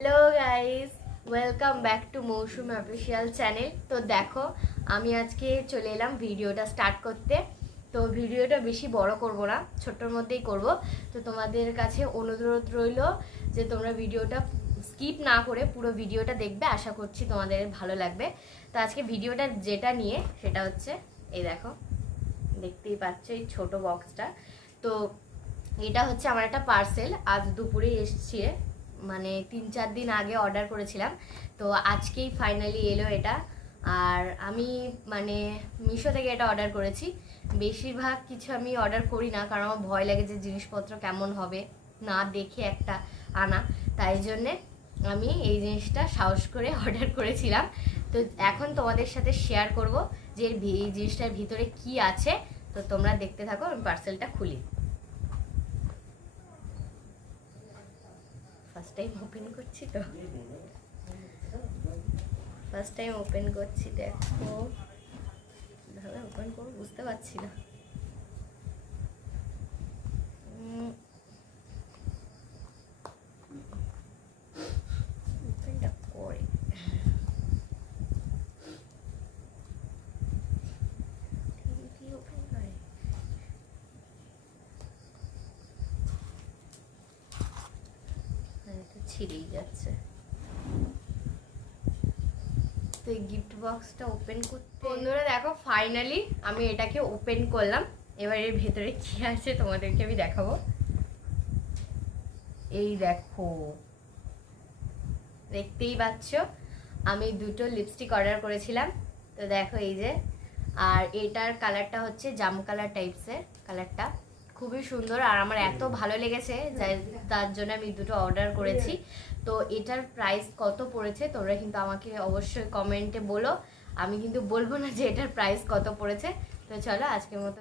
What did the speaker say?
Hello guys, welcome back to Mousumi official channel. তো দেখো, আমি আজকে চলে এলাম ভিডিওটা স্টার্ট করতে। তো ভিডিওটা বেশি বড় করব না, ছোট্টর মধ্যেই করব। তো তোমাদের কাছে অনুরোধ রইল যে তোমরা ভিডিওটা স্কিপ না করে পুরো ভিডিওটা দেখবে, আশা করছি তোমাদের ভালো লাগবে। তো আজকে ভিডিওটা যেটা নিয়ে সেটা হচ্ছে, এই দেখো, দেখতেই পাচ্ছ এই ছোট বক্সটা। তো এটা হচ্ছে আমার একটা পার্সেল, আজ দুপুরে এসছে, মানে 3-4 দিন আগে অর্ডার করেছিলাম। তো আজকেই ফাইনালি এলো এটা। আর আমি মানে মিশো থেকে এটা অর্ডার করেছি। বেশিরভাগ কিছু আমি অর্ডার করি না, কারণ আমার ভয় লাগে যে জিনিসপত্র কেমন হবে না দেখে একটা আনা। তাই জন্যে আমি এই জিনিসটা সাহস করে অর্ডার করেছিলাম। তো এখন তোমাদের সাথে শেয়ার করব যে এই জিনিসটার ভিতরে কি আছে। তো তোমরা দেখতে থাকো, আমি পার্সেলটা খুলি। ফার্স্ট টাইম ওপেন করছি, তো ফার্স্ট টাইম ওপেন করছি। দেখো কিভাবে ওপেন করবো বুঝতে পারছি না। ওপেনটা করে ওপেন হয়। এটা ছিঁড়েই যাচ্ছে। তো এই গিফট বক্সটা ওপেন করতে, বন্ধুরা দেখো ফাইনালি আমি এটাকে ওপেন করলাম। এবার এর ভেতরে কি আছে তোমাদেরকে আমি দেখাবো। এই দেখো, দেখতেই পাচ্ছ আমি দুটো লিপস্টিক অর্ডার করেছিলাম। তো দেখো এই যে, আর এটার কালারটা হচ্ছে জাম কালার টাইপসের কালারটা, খুবই সুন্দর আর আমার এত ভালো লেগেছে তার জন্য আমি দুটো অর্ডার করেছি। তো এটার প্রাইস কত পড়েছে তোমরা কিন্তু আমাকে অবশ্যই কমেন্টে বলো, আমি কিন্তু বলবো না যে এটার প্রাইস কত পড়েছে। তো চলো আজকের মতো